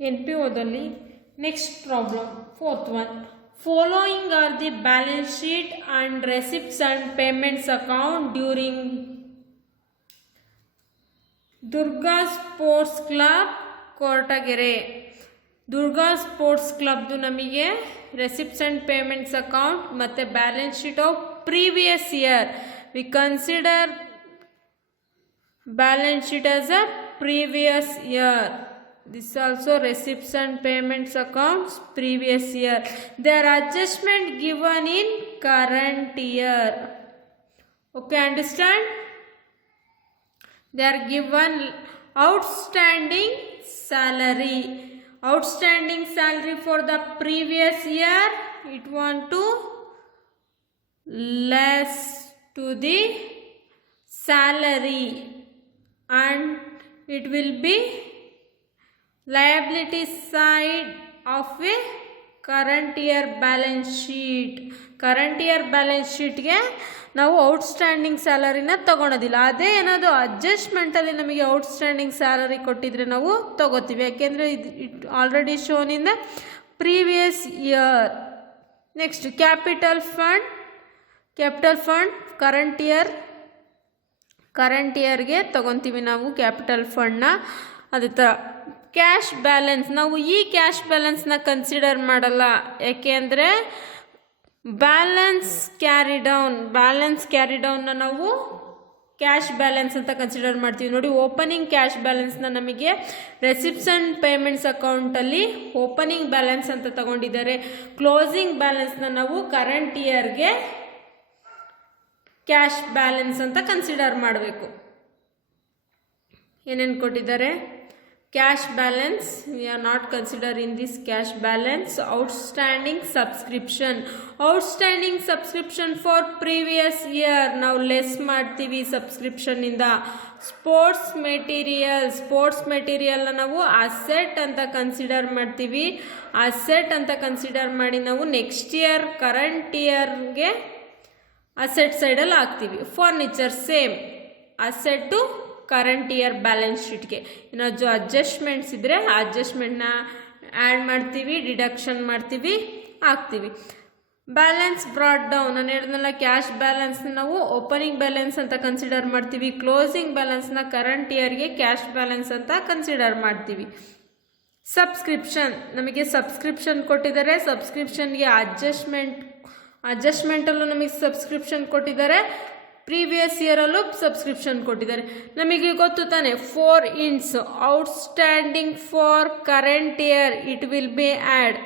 NPOದಲ್ಲಿ next problem fourth one. Following are the balance sheet and receipts and payments account during Durga sports club Koratagere. Durga sports ಕ್ಲಬ್ದು ನಮಗೆ receipts and payments account ಮತ್ತು balance sheet of previous year. We consider balance sheet as a previous year. This also receipts and payments accounts previous year. Their adjustment given in current year. Okay, understand? They are given outstanding salary. Outstanding salary for the previous year, it want to less to the salary, and it will be liability side of a current year balance sheet. Current year balance ಶೀಟ್ಗೆ ನಾವು outstanding ಸ್ಯಾಲರಿನ ತೊಗೊಳೋದಿಲ್ಲ. ಅದೇ ಏನಾದರೂ ಅಡ್ಜಸ್ಟ್ಮೆಂಟಲ್ಲಿ ನಮಗೆ outstanding salary ಕೊಟ್ಟಿದ್ರೆ ನಾವು ತೊಗೋತೀವಿ, ಯಾಕೆಂದರೆ it already shown in the previous year. Next capital fund. Capital fund current ಇಯರ್ಗೆ ತೊಗೊತೀವಿ ನಾವು ಕ್ಯಾಪಿಟಲ್ ಫಂಡ್ನ. ಅದೇ ಥರ ಕ್ಯಾಶ್ ಬ್ಯಾಲೆನ್ಸ್, ನಾವು ಈ ಕ್ಯಾಶ್ ಬ್ಯಾಲೆನ್ಸ್ನ ಕನ್ಸಿಡರ್ ಮಾಡಲ್ಲ, ಯಾಕೆ ಅಂದರೆ ಬ್ಯಾಲೆನ್ಸ್ ಕ್ಯಾರಿ ಡೌನ್ನ ನಾವು ಕ್ಯಾಶ್ ಬ್ಯಾಲೆನ್ಸ್ ಅಂತ ಕನ್ಸಿಡರ್ ಮಾಡ್ತೀವಿ. ನೋಡಿ, ಓಪನಿಂಗ್ ಕ್ಯಾಶ್ ಬ್ಯಾಲೆನ್ಸ್ನ ನಮಗೆ ರೆಸಿಪ್ಟ್ಸ್ ಆ್ಯಂಡ್ ಪೇಮೆಂಟ್ಸ್ ಅಕೌಂಟಲ್ಲಿ ಓಪನಿಂಗ್ ಬ್ಯಾಲೆನ್ಸ್ ಅಂತ ತಗೊಂಡಿದ್ದಾರೆ. ಕ್ಲೋಸಿಂಗ್ ಬ್ಯಾಲೆನ್ಸ್ನ ನಾವು ಕರೆಂಟ್ ಇಯರ್ಗೆ ಕ್ಯಾಶ್ ಬ್ಯಾಲೆನ್ಸ್ ಅಂತ ಕನ್ಸಿಡರ್ ಮಾಡಬೇಕು. ಏನೇನು ಕೊಟ್ಟಿದ್ದಾರೆ? Cash balance, we are not consider in this cash balance. Outstanding subscription for previous year ನಾವು ಲೆಸ್ ಮಾಡ್ತೀವಿ ಸಬ್ಸ್ಕ್ರಿಪ್ಷನ್ನಿಂದ. ಸ್ಪೋರ್ಟ್ಸ್ ಮೆಟೀರಿಯಲ್ನ ನಾವು ಅಸೆಟ್ ಅಂತ ಕನ್ಸಿಡರ್ ಮಾಡ್ತೀವಿ. ಅಸೆಟ್ ಅಂತ ಕನ್ಸಿಡರ್ ಮಾಡಿ ನಾವು ನೆಕ್ಸ್ಟ್ ಇಯರ್ ಕರೆಂಟ್ ಇಯರ್ಗೆ ಅಸೆಟ್ ಸೈಡಲ್ಲಿ ಹಾಕ್ತೀವಿ. Furniture same, asset current year balance ಶೀಟ್ಗೆ. ಏನಾದರೂ ಅಡ್ಜಸ್ಟ್ಮೆಂಟ್ಸ್ ಇದ್ದರೆ ಆ ಅಡ್ಜಸ್ಟ್ಮೆಂಟ್ನ ಆ್ಯಡ್ ಮಾಡ್ತೀವಿ, ಡಿಡಕ್ಷನ್ ಮಾಡ್ತೀವಿ, ಹಾಕ್ತೀವಿ. ಬ್ಯಾಲೆನ್ಸ್ ಬ್ರಾಟ್ ಡೌನ್, ನಾನು ಹೇಳಿದ್ನಲ್ಲ, ಕ್ಯಾಶ್ ಬ್ಯಾಲೆನ್ಸ್ನ ನಾವು ಓಪನಿಂಗ್ ಬ್ಯಾಲೆನ್ಸ್ ಅಂತ ಕನ್ಸಿಡರ್ ಮಾಡ್ತೀವಿ. ಕ್ಲೋಸಿಂಗ್ ಬ್ಯಾಲೆನ್ಸ್ನ ಕರೆಂಟ್ ಇಯರ್ಗೆ ಕ್ಯಾಶ್ ಬ್ಯಾಲೆನ್ಸ್ ಅಂತ ಕನ್ಸಿಡರ್ ಮಾಡ್ತೀವಿ. ನಮಗೆ ಸಬ್ಸ್ಕ್ರಿಪ್ಷನ್ ಕೊಟ್ಟಿದ್ದಾರೆ. ಸಬ್ಸ್ಕ್ರಿಪ್ಷನ್ಗೆ ಅಡ್ಜಸ್ಟ್ಮೆಂಟಲ್ಲೂ ನಮಗೆ ಸಬ್ಸ್ಕ್ರಿಪ್ಷನ್ ಕೊಟ್ಟಿದ್ದಾರೆ, ಪ್ರೀವಿಯಸ್ ಇಯರಲ್ಲೂ ಸಬ್ಸ್ಕ್ರಿಪ್ಷನ್ ಕೊಟ್ಟಿದ್ದಾರೆ. ನಮಗೆ ಗೊತ್ತು ತಾನೆ, 4 hints outstanding for current year it will be add.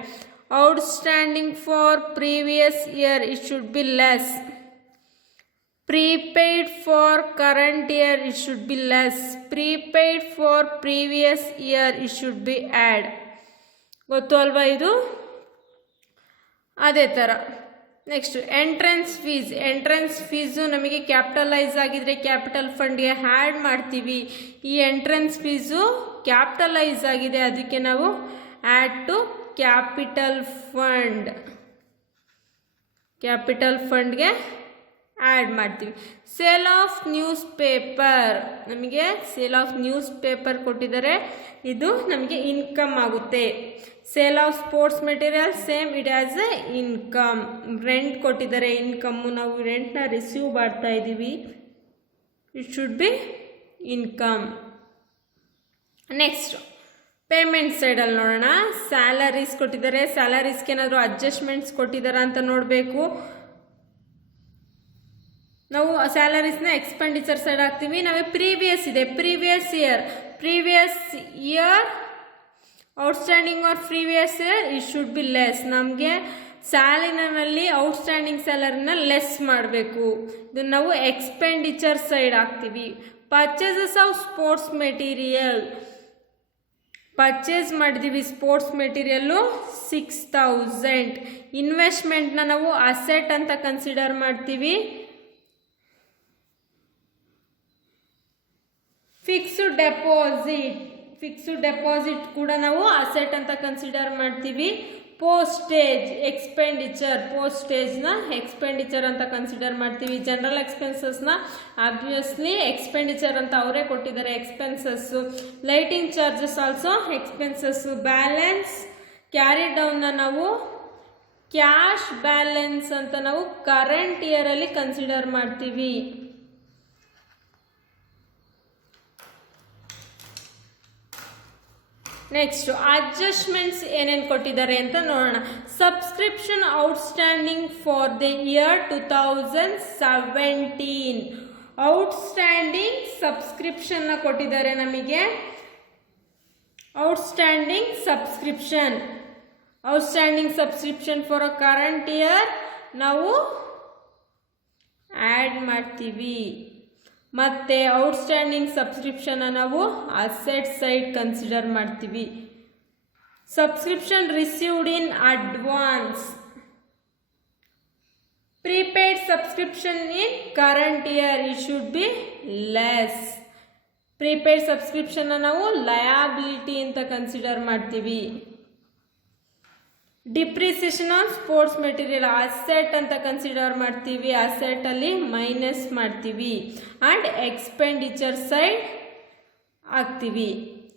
Outstanding for previous year it should be less. Prepaid for current year it should be less. Prepaid for previous year it should be add. ಗೊತ್ತು ಅಲ್ವಾ ಇದು? ಅದೇ ಥರ next entrance fees ನಮಗೆ capitalise ಆಗಿದ್ರೆ capital ಫಂಡ್ಗೆ add ಮಾಡ್ತೀವಿ. ಈ ಎಂಟ್ರೆನ್ಸ್ ಫೀಸು ಕ್ಯಾಪಿಟಲೈಸ್ ಆಗಿದೆ, ಅದಕ್ಕೆ ನಾವು ಆ್ಯಡ್ ಟು ಕ್ಯಾಪಿಟಲ್ ಫಂಡ್ಗೆ ಆ್ಯಡ್ ಮಾಡ್ತೀವಿ. ಸೇಲ್ ಆಫ್ ನ್ಯೂಸ್ ಪೇಪರ್ ಕೊಟ್ಟಿದ್ದಾರೆ, ಇದು ನಮಗೆ ಇನ್ಕಮ್ ಆಗುತ್ತೆ. Sale of sports material same, it as A income. Rent ಕೊಟ್ಟಿದ್ದಾರೆ, ಇನ್ಕಮ್ಮು, ನಾವು ರೆಂಟ್ನ ರಿಸೀವ್ ಮಾಡ್ತಾ ಇದ್ದೀವಿ, it should B income. Next payment ಸೈಡಲ್ಲಿ ನೋಡೋಣ. ಸ್ಯಾಲರೀಸ್ ಕೊಟ್ಟಿದ್ದಾರೆ. ಸ್ಯಾಲರೀಸ್ಗೆ ಏನಾದರೂ ಅಡ್ಜಸ್ಟ್ಮೆಂಟ್ಸ್ ಕೊಟ್ಟಿದ್ದಾರಾ ಅಂತ ನೋಡಬೇಕು. ನಾವು ಸ್ಯಾಲರೀಸ್ನ ಎಕ್ಸ್ಪೆಂಡಿಚರ್ ಸೈಡ್ ಹಾಕ್ತೀವಿ. ನಾವೇ previous year outstanding or previous year it should be less. ನಮಗೆ ಸ್ಯಾಲರಿನಲ್ಲಿ ಔಟ್ಸ್ಟ್ಯಾಂಡಿಂಗ್ ಸ್ಯಾಲರಿನ ಲೆಸ್ ಮಾಡಬೇಕು. ಇದನ್ನು ನಾವು ಎಕ್ಸ್ಪೆಂಡಿಚರ್ ಸೈಡ್ ಹಾಕ್ತೀವಿ. Purchases of sports material purchase ಮಾಡಿದ್ದೀವಿ. Sports material 6000. ಇನ್ವೆಸ್ಟ್ಮೆಂಟ್ನ ನಾವು ಅಸೆಟ್ ಅಂತ ಕನ್ಸಿಡರ್ ಮಾಡ್ತೀವಿ. ಫಿಕ್ಸ್ಡ್ ಡೆಪಾಸಿಟ್ ಕೂಡ ನಾವು ಅಸೆಟ್ ಅಂತ ಕನ್ಸಿಡರ್ ಮಾಡ್ತೀವಿ. ಪೋಸ್ಟೇಜ್ ಎಕ್ಸ್ಪೆಂಡಿಚರ್, ಪೋಸ್ಟೇಜ್ನ ಎಕ್ಸ್ಪೆಂಡಿಚರ್ ಅಂತ ಕನ್ಸಿಡರ್ ಮಾಡ್ತೀವಿ. ಜನರಲ್ ಎಕ್ಸ್ಪೆನ್ಸಸ್ನ ಆಬ್ವಿಯಸ್ಲಿ ಎಕ್ಸ್ಪೆಂಡಿಚರ್ ಅಂತ ಅವರೇ ಕೊಟ್ಟಿದ್ದಾರೆ, expenses. Lighting charges also expenses. Balance carry ಡೌನ್ನ ನಾವು ಕ್ಯಾಶ್ ಬ್ಯಾಲೆನ್ಸ್ ಅಂತ ನಾವು ಕರೆಂಟ್ ಇಯರಲ್ಲಿ ಕನ್ಸಿಡರ್ ಮಾಡ್ತೀವಿ. ನೆಕ್ಸ್ಟ್ ಅಡ್ಜಸ್ಟ್ಮೆಂಟ್ಸ್ ಏನೇನು ಕೊಟ್ಟಿದ್ದಾರೆ ಅಂತ ನೋಡೋಣ. Subscription outstanding for the year 2017. Outstanding ಸಬ್ಸ್ಕ್ರಿಪ್ಷನ್ನ ಕೊಟ್ಟಿದ್ದಾರೆ ನಮಗೆ. Outstanding subscription for a current year ನಾವು ಆ್ಯಡ್ ಮಾಡ್ತೀವಿ. ಮತ್ತು ಔಟ್ಸ್ಟ್ಯಾಂಡಿಂಗ್ ಸಬ್ಸ್ಕ್ರಿಪ್ಷನ್ನ ನಾವು ಅಸೆಟ್ ಸೈಡ್ ಕನ್ಸಿಡರ್ ಮಾಡ್ತೀವಿ. Subscription received in advance. Prepaid subscription in current year it should be less. Prepaid ಸಬ್ಸ್ಕ್ರಿಪ್ಷನ್ನ ನಾವು ಲಯಾಬಿಲಿಟಿ ಅಂತ ಕನ್ಸಿಡರ್ ಮಾಡ್ತೀವಿ. Depreciation of sports material asset ಅಂತ ಕನ್ಸಿಡರ್ ಮಾಡ್ತೀವಿ, ಅಸೆಟಲ್ಲಿ ಮೈನಸ್ ಮಾಡ್ತೀವಿ. ಆ್ಯಂಡ್ ಎಕ್ಸ್ಪೆಂಡಿಚರ್ ಸೈಡ್ ಹಾಕ್ತೀವಿ.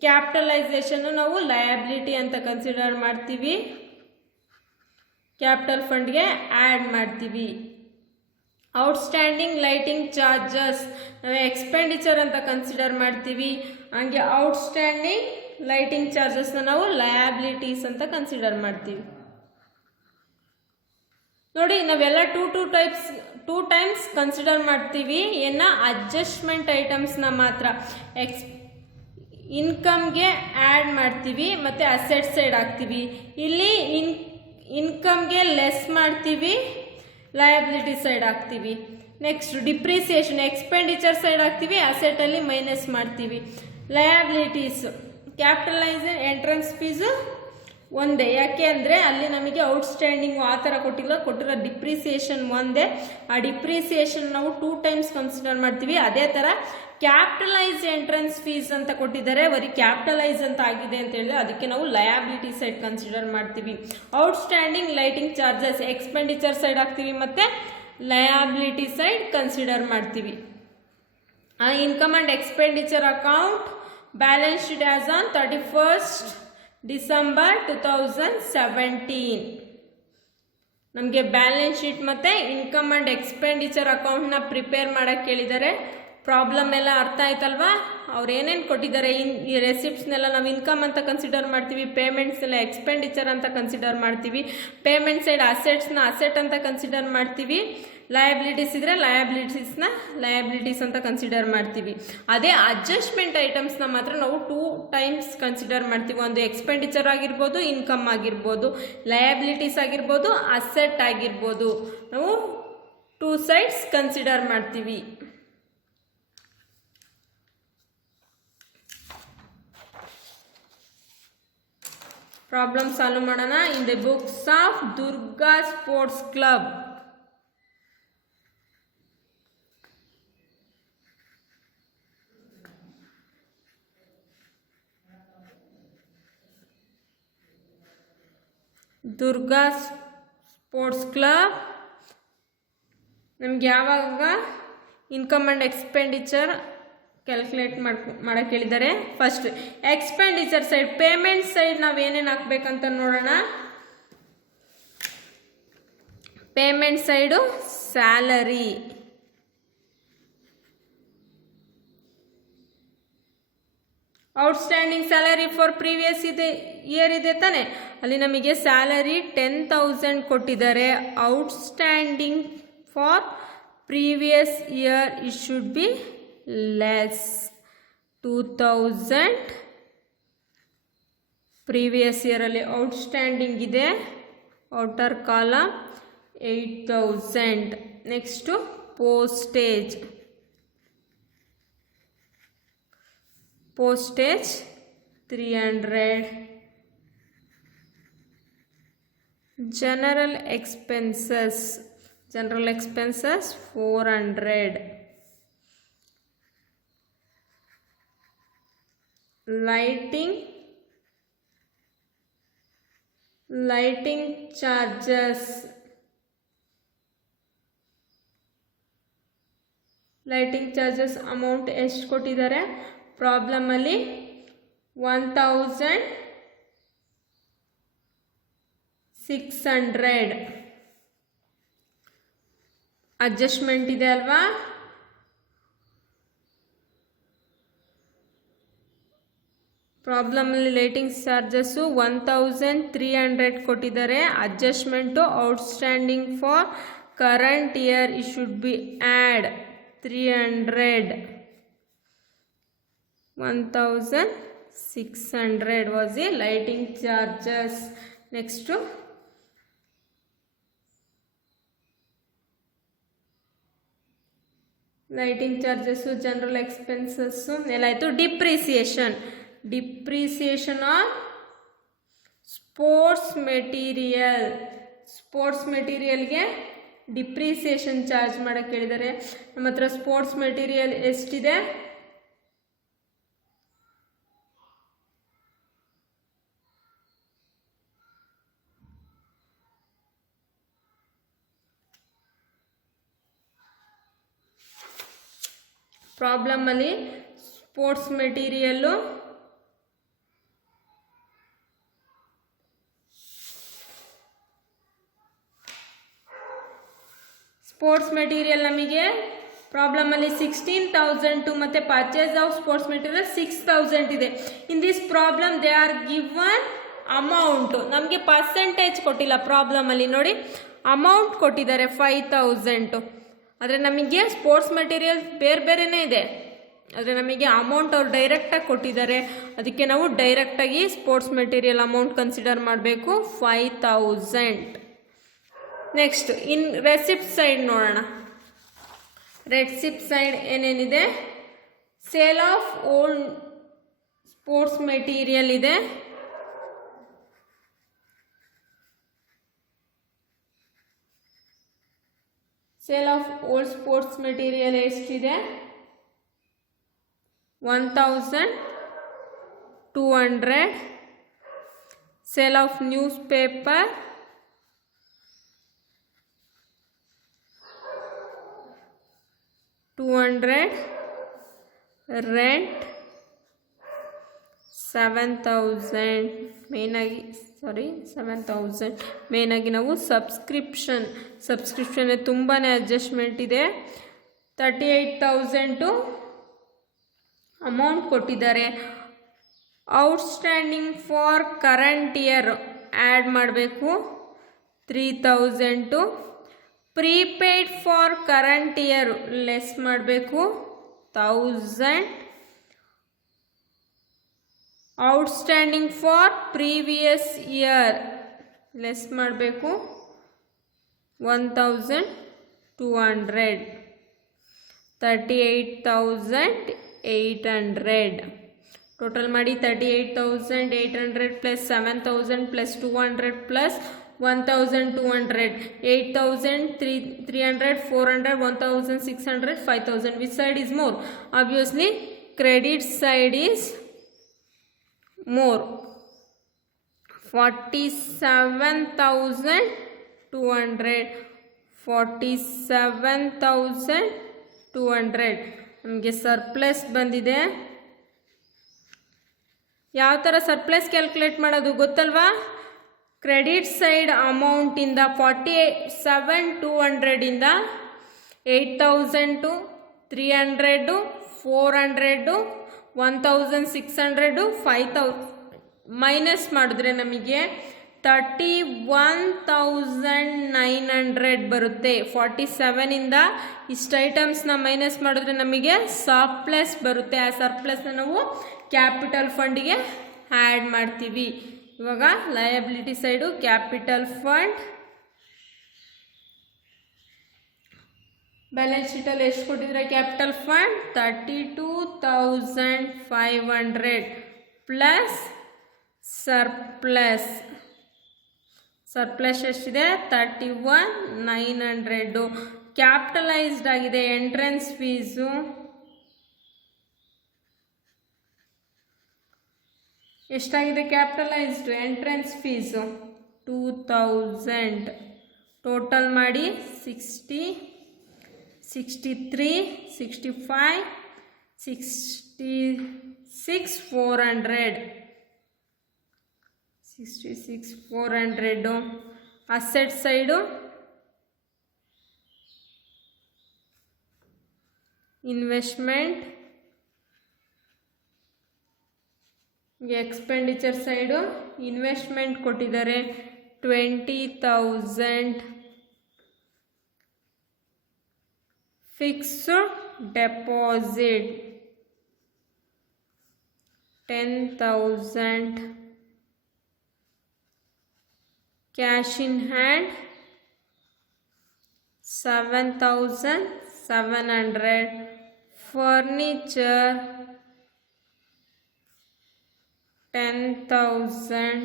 ಕ್ಯಾಪಿಟಲೈಸೇಷನ್ನು ನಾವು ಲಯಬಿಲಿಟಿ ಅಂತ ಕನ್ಸಿಡರ್ ಮಾಡ್ತೀವಿ, ಕ್ಯಾಪಿಟಲ್ ಫಂಡ್ಗೆ ಆ್ಯಡ್ ಮಾಡ್ತೀವಿ. ಔಟ್ಸ್ಟ್ಯಾಂಡಿಂಗ್ ಲೈಟಿಂಗ್ ಚಾರ್ಜಸ್ ನಾವು ಎಕ್ಸ್ಪೆಂಡಿಚರ್ ಅಂತ ಕನ್ಸಿಡರ್ ಮಾಡ್ತೀವಿ. ಹಾಗೆ ಔಟ್ಸ್ಟ್ಯಾಂಡಿಂಗ್ ಲೈಟಿಂಗ್ ಚಾರ್ಜಸ್ನ ನಾವು ಲಯಾಬಿಲಿಟೀಸ್ ಅಂತ ಕನ್ಸಿಡರ್ ಮಾಡ್ತೀವಿ. ನೋಡಿ ನಾವೆಲ್ಲ ಟೂ ಟೈಮ್ಸ್ ಕನ್ಸಿಡರ್ ಮಾಡ್ತೀವಿ. ಅಡ್ಜಸ್ಟ್ಮೆಂಟ್ ಐಟಮ್ಸ್ನ ಮಾತ್ರ ಇನ್ಕಮ್ಗೆ ಆ್ಯಡ್ ಮಾಡ್ತೀವಿ ಮತ್ತು ಅಸೆಟ್ ಸೈಡ್ ಹಾಕ್ತೀವಿ. ಇಲ್ಲಿ ಇನ್ಕಮ್ಗೆ ಲೆಸ್ ಮಾಡ್ತೀವಿ, ಲಯಬಿಲಿಟಿ ಸೈಡ್ ಹಾಕ್ತೀವಿ. ನೆಕ್ಸ್ಟ್ ಡಿಪ್ರಿಸಿಯೇಷನ್ ಎಕ್ಸ್ಪೆಂಡಿಚರ್ ಸೈಡ್ ಹಾಕ್ತೀವಿ, ಅಸೆಟಲ್ಲಿ ಮೈನಸ್ ಮಾಡ್ತೀವಿ. ಲಯಬಿಲಿಟೀಸ್ ಕ್ಯಾಪಿಟಲೈಸ್ ಎಂಟ್ರೆನ್ಸ್ ಫೀಸು ಒಂದೇ, ಯಾಕೆ ಅಂದರೆ ಅಲ್ಲಿ ನಮಗೆ ಔಟ್ಸ್ಟ್ಯಾಂಡಿಂಗು ಆ ಥರ ಕೊಟ್ಟಿರೋ ಡಿಪ್ರಿಸಿಯೇಷನ್ ಒಂದೇ. ಆ ಡಿಪ್ರಿಸಿಯೇಷನ್ ನಾವು 2 ಟೈಮ್ಸ್ ಕನ್ಸಿಡರ್ ಮಾಡ್ತೀವಿ. ಅದೇ ಥರ ಕ್ಯಾಪಿಟಲೈಸ್ ಎಂಟ್ರೆನ್ಸ್ ಫೀಸ್ ಅಂತ ಕೊಟ್ಟಿದ್ದಾರೆ, ಬರೀ ಕ್ಯಾಪಿಟಲೈಸ್ ಅಂತ ಆಗಿದೆ ಅಂತ ಹೇಳಿದ್ರೆ ಅದಕ್ಕೆ ನಾವು ಲಯಾಬಿಲಿಟಿ ಸೈಡ್ ಕನ್ಸಿಡರ್ ಮಾಡ್ತೀವಿ. Outstanding lighting charges expenditure side ಹಾಕ್ತೀವಿ ಮತ್ತು ಲಯಾಬಿಲಿಟಿ ಸೈಡ್ ಕನ್ಸಿಡರ್ ಮಾಡ್ತೀವಿ. Income and expenditure account balance sheet as on 31st December 2017. ನಮಗೆ ಬ್ಯಾಲೆನ್ಸ್ ಶೀಟ್ ಮತ್ತು ಇನ್ಕಮ್ ಆ್ಯಂಡ್ ಎಕ್ಸ್ಪೆಂಡಿಚರ್ ಅಕೌಂಟ್ನ ಪ್ರಿಪೇರ್ ಮಾಡೋಕ್ಕೆ ಹೇಳಿದ್ದಾರೆ. ಪ್ರಾಬ್ಲಮ್ ಎಲ್ಲ ಅರ್ಥ ಆಯ್ತಲ್ವಾ? ಅವ್ರು ಏನೇನು ಕೊಟ್ಟಿದ್ದಾರೆ, ಈ ರೆಸಿಪ್ಟ್ಸ್ನೆಲ್ಲ ನಾವು ಇನ್ಕಮ್ ಅಂತ ಕನ್ಸಿಡರ್ ಮಾಡ್ತೀವಿ, ಪೇಮೆಂಟ್ಸ್ನೆಲ್ಲ ಎಕ್ಸ್ಪೆಂಡಿಚರ್ ಅಂತ ಕನ್ಸಿಡರ್ ಮಾಡ್ತೀವಿ, ಪೇಮೆಂಟ್ ಸೈಡ್ ಅಸೆಟ್ಸ್ನ ಅಸೆಟ್ ಅಂತ ಕನ್ಸಿಡರ್ ಮಾಡ್ತೀವಿ, ಲಯಬಿಲಿಟೀಸ್ ಇದ್ದರೆ ಲಯಬಿಲಿಟೀಸ್ನ ಲಯಬಿಲಿಟೀಸ್ ಅಂತ ಕನ್ಸಿಡರ್ ಮಾಡ್ತೀವಿ. ಅದೇ ಅಡ್ಜಸ್ಟ್ಮೆಂಟ್ ಐಟಮ್ಸ್ನ ಮಾತ್ರ ನಾವು 2 ಟೈಮ್ಸ್ ಕನ್ಸಿಡರ್ ಮಾಡ್ತೀವಿ. ಒಂದು ಎಕ್ಸ್ಪೆಂಡಿಚರ್ ಆಗಿರ್ಬೋದು, ಇನ್ಕಮ್ ಆಗಿರ್ಬೋದು, ಲಯಬಿಲಿಟೀಸ್ ಆಗಿರ್ಬೋದು, ಅಸೆಟ್ ಆಗಿರ್ಬೋದು, ನಾವು 2 ಸೈಡ್ಸ್ ಕನ್ಸಿಡರ್ ಮಾಡ್ತೀವಿ. ಪ್ರಾಬ್ಲಮ್ ಸಾಲ್ವ್ ಮಾಡೋಣ. In the books of Durga sports club ನಮ್ಗೆ ಯಾವಾಗ ಇನ್ಕಮ್ ಆ್ಯಂಡ್ ಎಕ್ಸ್ಪೆಂಡಿಚರ್ ಕ್ಯಾಲ್ಕುಲೇಟ್ ಮಾಡೋಕ್ಕೆ ಹೇಳಿದ್ದಾರೆ. First expenditure side, payment side ನಾವು ಏನೇನು ಹಾಕ್ಬೇಕಂತ ನೋಡೋಣ. Payment side salary, outstanding salary for previous year ಇದೆ ತಾನೆ, ಅಲ್ಲಿ ನಮಗೆ ಸ್ಯಾಲರಿ 10,000 ಕೊಟ್ಟಿದ್ದಾರೆ. Outstanding for previous year it should be less 2,000. Previous ಇಯರಲ್ಲಿ ಔಟ್ಸ್ಟ್ಯಾಂಡಿಂಗ್ ಇದೆ, outer column 8,000. Next postage 300. General expenses 400. Lighting charges amount ಎಷ್ಟು ಕೊಟ್ಟಿದ್ದಾರೆ ಪ್ರಾಬ್ಲಮಲ್ಲಿ 1600 ಅಡ್ಜಸ್ಟ್ಮೆಂಟ್ ಇದೆ ಅಲ್ವಾ. ಪ್ರಾಬ್ಲಮಲ್ಲಿ ಲೈಟಿಂಗ್ ಚಾರ್ಜಸ್ಸು 1300 ಕೊಟ್ಟಿದ್ದಾರೆ. Adjustment outstanding for current year it should be add 300. 1600 was the lighting charges. Next lighting charges general expenses ಎಲ್ಲಾಯಿತು. Depreciation on sports ಮೆಟೀರಿಯಲ್ಗೆ depreciation charge ಮಾಡೋಕ್ಕೆ ಹೇಳಿದ್ದಾರೆ. ನಮ್ಮ ಹತ್ರ ಸ್ಪೋರ್ಟ್ಸ್ ಮೆಟೀರಿಯಲ್ ಎಷ್ಟಿದೆ? ಪ್ರಾಬ್ಲಮಲ್ಲಿ ಸ್ಪೋರ್ಟ್ಸ್ ಮೆಟೀರಿಯಲ್ಲು ನಮಗೆ ಪ್ರಾಬ್ಲಮಲ್ಲಿ 16,000 ಮತ್ತು ಪರ್ಚೇಸ್ ಆಫ್ ಸ್ಪೋರ್ಟ್ಸ್ ಮೆಟೀರಿಯಲ್ 6,000 ಇದೆ. In this problem they are given amount, ನಮಗೆ ಪರ್ಸೆಂಟೇಜ್ ಕೊಟ್ಟಿಲ್ಲ. ಪ್ರಾಬ್ಲಮಲ್ಲಿ ನೋಡಿ ಅಮೌಂಟ್ ಕೊಟ್ಟಿದ್ದಾರೆ 5,000. ಆದರೆ ನಮಗೆ ಸ್ಪೋರ್ಟ್ಸ್ ಮೆಟೀರಿಯಲ್ ಬೇರೆನೇ ಇದೆ, ಆದರೆ ನಮಗೆ ಅಮೌಂಟ್ ಅವ್ರು ಡೈರೆಕ್ಟಾಗಿ ಕೊಟ್ಟಿದ್ದಾರೆ. ಅದಕ್ಕೆ ನಾವು ಡೈರೆಕ್ಟಾಗಿ ಸ್ಪೋರ್ಟ್ಸ್ ಮೆಟೀರಿಯಲ್ ಅಮೌಂಟ್ ಕನ್ಸಿಡರ್ ಮಾಡಬೇಕು 5,000. ನೆಕ್ಸ್ಟ್ ಇನ್ ರೆಸಿಪ್ಟ್ ಸೈಡ್ ನೋಡೋಣ. ರೆಸಿಪ್ಟ್ ಸೈಡ್ ಏನೇನಿದೆ? Sale of old sports material ಇದೆ. Sale of old sports material ಎಷ್ಟಿದೆ? 1,200. Sale of newspaper 200. Rent 7,000. ಮೇನಾಗಿ 7,000. ಮೇನಾಗಿ ನಾವು ಸಬ್ಸ್ಕ್ರಿಪ್ಷನ್ ತುಂಬಾ ಅಡ್ಜಸ್ಟ್ಮೆಂಟ್ ಇದೆ. 38,000 ಅಮೌಂಟ್ ಕೊಟ್ಟಿದ್ದಾರೆ. Outstanding for current year add ಮಾಡಬೇಕು 3,000. Prepaid for current year less ಮಾಡಬೇಕು 1,000. Outstanding for previous year less ಮಾಡಬೇಕು 1,200. 38,800. ಟೋಟಲ್ ಮಾಡಿ 38,800 plus 7,000 plus 200 plus 1,200. 8,300, 400, 1,600, 5,000. Which side is more? Obviously credit side is more. 47,200. 47,200 ನಮಗೆ surplus ಬಂದಿದೆ. ಯಾವ ಥರ ಸರ್ಪ್ಲಸ್ ಕ್ಯಾಲ್ಕುಲೇಟ್ ಮಾಡೋದು ಗೊತ್ತಲ್ವಾ? ಕ್ರೆಡಿಟ್ ಸೈಡ್ ಅಮೌಂಟಿಂದ 47,200 8,000, 300, 400, 1,600, 5,000 ಮೈನಸ್ ಮಾಡಿದ್ರೆ ನಮಗೆ 31,900 ಬರುತ್ತೆ. 47ಇಂದ ಇಷ್ಟು ಐಟಮ್ಸ್ನ ಮೈನಸ್ ಮಾಡಿದ್ರೆ ನಮಗೆ ಸರ್ಪ್ಲಸ್ ಬರುತ್ತೆ. ಆ ಸರ್ಪ್ಲಸ್ನ ನಾವು ಕ್ಯಾಪಿಟಲ್ ಫಂಡಿಗೆ ಆ್ಯಡ್ ಮಾಡ್ತೀವಿ. ಇವಾಗ liability side capital fund balance ಶೀಟಲ್ಲಿ ಎಷ್ಟು ಕೊಟ್ಟಿದ್ರೆ ಕ್ಯಾಪಿಟಲ್ ಫಂಡ್ 32,500 ಪ್ಲಸ್ ಸರ್ಪ್ಲಸ್ ಎಷ್ಟಿದೆ 31,900. ಕ್ಯಾಪಿಟಲೈಸ್ಡ್ ಆಗಿದೆ ಎಂಟ್ರೆನ್ಸ್ ಫೀಸು ಎಷ್ಟಾಗಿದೆ? ಕ್ಯಾಪಿಟಲೈಸ್ಡ್ ಎಂಟ್ರೆನ್ಸ್ ಫೀಸು 2000 ಟೋಟಲ್ ಮಾಡಿ 60 63 65 66 400 asset side investment expenditure side investment ಕೊಟ್ಟಿದ್ದಾರೆ 20,000 fixed deposit 10,000 cash in hand 7,700 furniture 10,000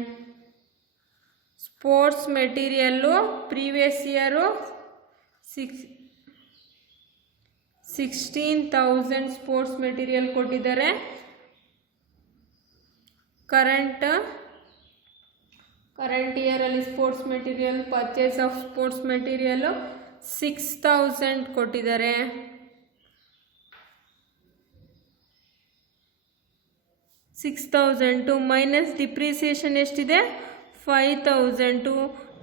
sports material previous year 16,000 sports material ಕೊಟ್ಟಿದ್ದಾರೆ. Current ಇಯರಲ್ಲಿ sports material purchase of sports material 6,000 ಕೊಟ್ಟಿದ್ದಾರೆ. $6,000 minus depreciation ಎಷ್ಟಿದೆ 5,000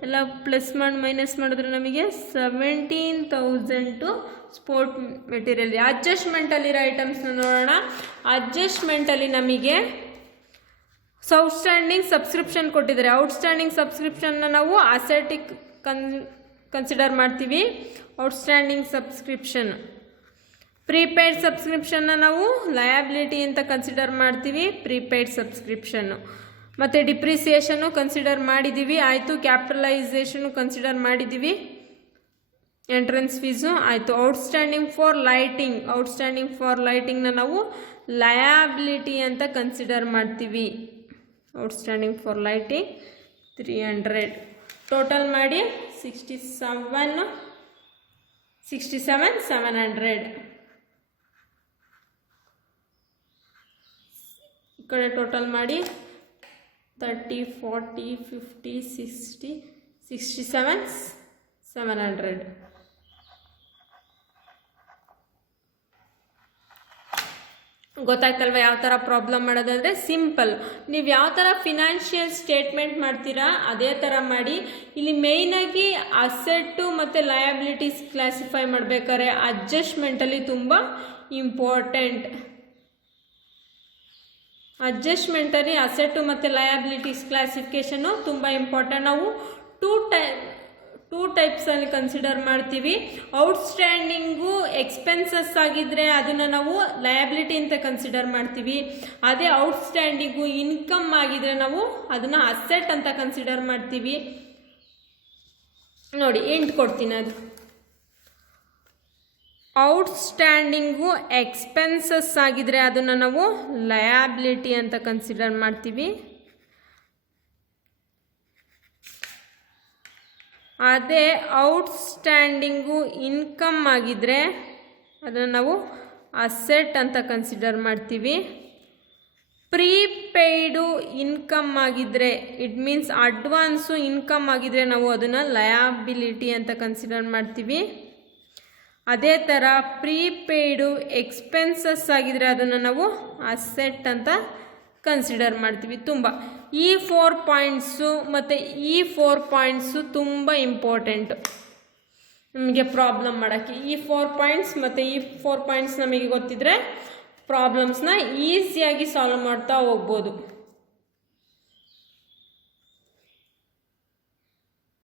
ಎಲ್ಲ plus ಮಾಡಿ minus ಮಾಡಿದ್ರೆ ನಮಗೆ 17,000 ಸ್ಪೋರ್ಟ್ ಮೆಟೀರಿಯಲ್. ಅಡ್ಜಸ್ಟ್ಮೆಂಟಲ್ಲಿರೋ ಐಟಮ್ಸ್ನ ನೋಡೋಣ. ಅಡ್ಜಸ್ಟ್ಮೆಂಟಲ್ಲಿ ನಮಗೆ ಔಟ್ಸ್ಟ್ಯಾಂಡಿಂಗ್ ಸಬ್ಸ್ಕ್ರಿಪ್ಷನ್ ಕೊಟ್ಟಿದ್ದಾರೆ. ಔಟ್ಸ್ಟ್ಯಾಂಡಿಂಗ್ ಸಬ್ಸ್ಕ್ರಿಪ್ಷನ್ನ ನಾವು ಅಸೆಟಿಗೆ ಕನ್ಸಿಡರ್ ಮಾಡ್ತೀವಿ. Outstanding subscription. ಪ್ರೀಪೇಯ್ಡ್ ಸಬ್ಸ್ಕ್ರಿಪ್ಷನ್ನ ನಾವು ಲಯಬಿಲಿಟಿ ಅಂತ ಕನ್ಸಿಡರ್ ಮಾಡ್ತೀವಿ. ಪ್ರೀಪೇಯ್ಡ್ ಸಬ್ಸ್ಕ್ರಿಪ್ಷನ್ನು ಮತ್ತು ಡಿಪ್ರಿಸಿಯೇಷನ್ನು ಕನ್ಸಿಡರ್ ಮಾಡಿದ್ದೀವಿ. ಆಯಿತು. ಕ್ಯಾಪಿಟಲೈಸೇಷನ್ನು ಕನ್ಸಿಡರ್ ಮಾಡಿದ್ದೀವಿ. ಎಂಟ್ರೆನ್ಸ್ ಫೀಸು ಆಯಿತು. ಔಟ್ಸ್ಟ್ಯಾಂಡಿಂಗ್ ಫಾರ್ ಲೈಟಿಂಗ್ನ ನಾವು ಲಯಬಿಲಿಟಿ ಅಂತ ಕನ್ಸಿಡರ್ ಮಾಡ್ತೀವಿ. ಔಟ್ಸ್ಟ್ಯಾಂಡಿಂಗ್ ಫಾರ್ ಲೈಟಿಂಗ್ 300 ಟೋಟಲ್ ಮಾಡಿ 67,700. ಈ ಕಡೆ ಟೋಟಲ್ ಮಾಡಿ 30 40 50 60 67,700. ಗೊತ್ತಾಯ್ತಲ್ವ ಯಾವ ಥರ ಪ್ರಾಬ್ಲಮ್ ಮಾಡೋದಂದರೆ ಸಿಂಪಲ್. ನೀವು ಯಾವ ಥರ ಫಿನಾನ್ಷಿಯಲ್ ಸ್ಟೇಟ್ಮೆಂಟ್ ಮಾಡ್ತೀರಾ ಅದೇ ಥರ ಮಾಡಿ. ಇಲ್ಲಿ ಮೇಯ್ನಾಗಿ ಅಸೆಟ್ಟು ಮತ್ತು ಲಯಬಿಲಿಟೀಸ್ ಕ್ಲಾಸಿಫೈ ಮಾಡಬೇಕಾದ್ರೆ ಅಡ್ಜಸ್ಟ್ಮೆಂಟಲ್ಲಿ ತುಂಬ ಇಂಪಾರ್ಟೆಂಟ್. ಅಡ್ಜಸ್ಟ್ಮೆಂಟಲ್ಲಿ ಅಸೆಟ್ಟು ಮತ್ತು ಲಯಬಿಲಿಟೀಸ್ ಕ್ಲಾಸಿಫಿಕೇಷನ್ನು ತುಂಬ ಇಂಪಾರ್ಟೆಂಟ್. ನಾವು ಟೂ ಟೈಪ್ಸಲ್ಲಿ ಕನ್ಸಿಡರ್ ಮಾಡ್ತೀವಿ. ಔಟ್ಸ್ಟ್ಯಾಂಡಿಂಗು ಎಕ್ಸ್ಪೆನ್ಸಸ್ ಆಗಿದ್ದರೆ ಅದನ್ನು ನಾವು ಲಯಬಿಲಿಟಿ ಅಂತ ಕನ್ಸಿಡರ್ ಮಾಡ್ತೀವಿ. ಅದೇ ಔಟ್ಸ್ಟ್ಯಾಂಡಿಂಗು ಇನ್ಕಮ್ ಆಗಿದ್ರೆ ನಾವು ಅದನ್ನು ಅಸೆಟ್ ಅಂತ ಕನ್ಸಿಡರ್ ಮಾಡ್ತೀವಿ. ನೋಡಿ ಎಂಟು ಕೊಡ್ತೀನಿ. ಅದು ಔಟ್ಸ್ಟ್ಯಾಂಡಿಂಗು ಎಕ್ಸ್ಪೆನ್ಸಸ್ ಆಗಿದ್ರೆ ಅದನ್ನು ನಾವು ಲಯಬಿಲಿಟಿ ಅಂತ ಕನ್ಸಿಡರ್ ಮಾಡ್ತೀವಿ. ಅದೇ ಔಟ್ಸ್ಟ್ಯಾಂಡಿಂಗು ಇನ್ಕಮ್ ಆಗಿದ್ರೆ ಅದನ್ನು ನಾವು ಅಸೆಟ್ ಅಂತ ಕನ್ಸಿಡರ್ ಮಾಡ್ತೀವಿ. ಪ್ರೀಪೇಯ್ಡು ಇನ್ಕಮ್ ಆಗಿದ್ದರೆ ಇಟ್ ಮೀನ್ಸ್ ಅಡ್ವಾನ್ಸು ಇನ್ಕಮ್ ಆಗಿದ್ರೆ ನಾವು ಅದನ್ನು ಲಯಬಿಲಿಟಿ ಅಂತ ಕನ್ಸಿಡರ್ ಮಾಡ್ತೀವಿ. ಅದೇ ಥರ ಪ್ರೀಪೇಯ್ಡು ಎಕ್ಸ್ಪೆನ್ಸಸ್ ಆಗಿದ್ರೆ ಅದನ್ನು ನಾವು ಅಸೆಟ್ ಅಂತ ಕನ್ಸಿಡರ್ ಮಾಡ್ತೀವಿ. ತುಂಬ ಈ 4 ಪಾಯಿಂಟ್ಸು ಮತ್ತು ಈ 4 ಪಾಯಿಂಟ್ಸು ತುಂಬ ಇಂಪಾರ್ಟೆಂಟು ನಮಗೆ ಪ್ರಾಬ್ಲಮ್ ಮಾಡೋಕ್ಕೆ. ಈ 4 ಪಾಯಿಂಟ್ಸ್ ಮತ್ತು ಈ 4 ಪಾಯಿಂಟ್ಸ್ ನಮಗೆ ಗೊತ್ತಿದ್ದರೆ ಪ್ರಾಬ್ಲಮ್ಸ್ನ ಈಸಿಯಾಗಿ ಸಾಲ್ವ್ ಮಾಡ್ತಾ ಹೋಗ್ಬೋದು.